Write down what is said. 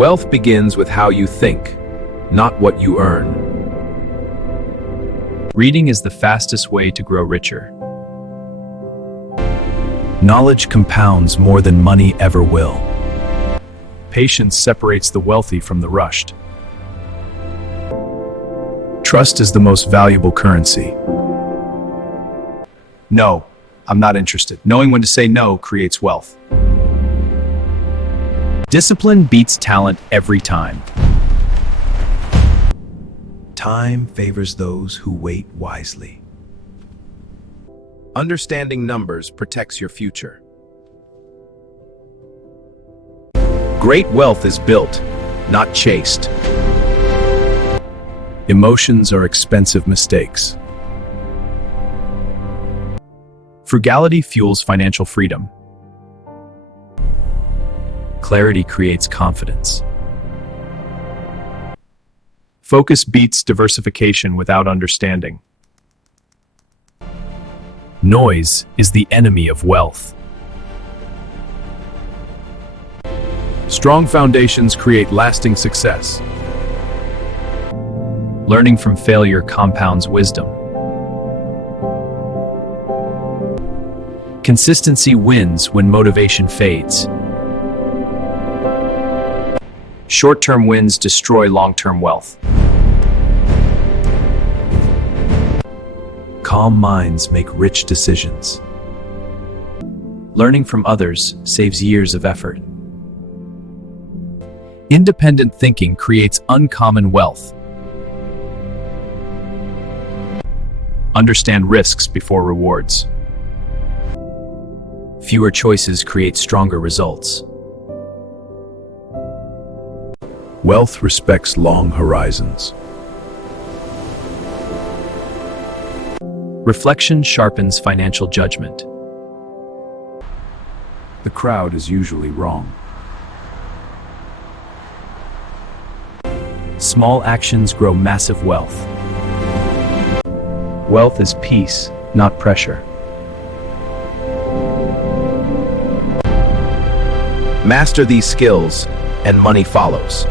Wealth begins with how you think, not what you earn. Reading is the fastest way to grow richer. Knowledge compounds more than money ever will. Patience separates the wealthy from the rushed. Trust is the most valuable currency. No, I'm not interested. Knowing when to say no creates wealth. Discipline beats talent every time. Time favors those who wait wisely. Understanding numbers protects your future. Great wealth is built, not chased. Emotions are expensive mistakes. Frugality fuels financial freedom. Clarity creates confidence. Focus beats diversification without understanding. Noise is the enemy of wealth. Strong foundations create lasting success. Learning from failure compounds wisdom. Consistency wins when motivation fades. Short-term wins destroy long-term wealth. Calm minds make rich decisions. Learning from others saves years of effort. Independent thinking creates uncommon wealth. Understand risks before rewards. Fewer choices create stronger results. Wealth respects long horizons. Reflection sharpens financial judgment. The crowd is usually wrong. Small actions grow massive wealth. Wealth is peace, not pressure. Master these skills, and money follows.